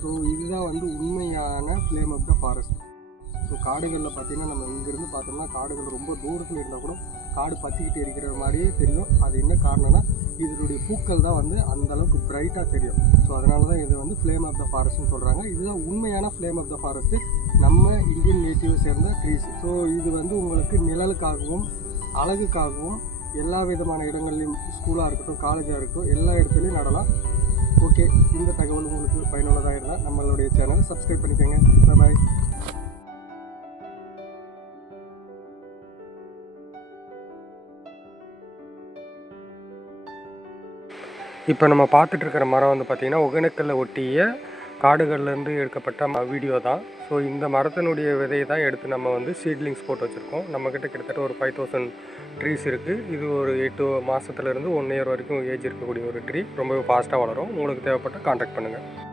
So இதுதான் வந்து உண்மையான flame of the forest so காடுகளில் பார்த்தீங்கன்னா நம்ம இங்கேருந்து பார்த்தோம்னா காடுகள் ரொம்ப தூரத்தில் இருந்தால் கூட காடு பற்றிக்கிட்டு இருக்கிற மாதிரியே தெரியும். அது என்ன காரணம்னா இதனுடைய பூக்கள் தான் வந்து அந்த அளவுக்கு பிரைட்டாக தெரியும். ஸோ அதனால தான் இது வந்து ஃப்ளேம் ஆஃப் த ஃபாரஸ்ட்னு சொல்கிறாங்க இதுதான் உண்மையான ஃப்ளேம் ஆஃப் த ஃபாரஸ்ட்டு நம்ம இந்தியன் நேட்டிவை சேர்ந்த ட்ரீஸ் ஸோ இது வந்து உங்களுக்கு நிழலுக்காகவும் அழகுக்காகவும் எல்லா விதமான இடங்கள்லையும் ஸ்கூலாக இருக்கட்டும் காலேஜாக இருக்கட்டும் எல்லா இடத்துலையும் நடலாம். ஓகே இந்த தகவல் உங்களுக்கு பயனுள்ளதாக இருந்தால் நம்மளுடைய சேனலை சப்ஸ்கிரைப் பண்ணிக்கோங்க. பாய் இப்போ நம்ம பார்த்துட்ருக்கிற மரம் வந்து பார்த்திங்கன்னா ஒகேனக்கல்ல ஒட்டிய காடுகள்லேருந்து எடுக்கப்பட்ட ம- வீடியோ தான். ஸோ இந்த மரத்தினுடைய விதையை தான் எடுத்து நம்ம வந்து சீட்லிங்ஸ் போட்டு வச்சுருக்கோம். நம்மக்கிட்ட கிட்டத்தட்ட ஒரு ஃபைவ் தௌசண்ட் ட்ரீஸ் இருக்குது இது ஒரு எட்டு மாதத்துலேருந்து ஒன் இயர் வரைக்கும் ஏஜ் இருக்கக்கூடிய ஒரு ட்ரீ ரொம்பவே ஃபாஸ்ட்டாக வளரும். உங்களுக்கு தேவைப்பட்ட காண்டாக்ட் பண்ணுங்கள்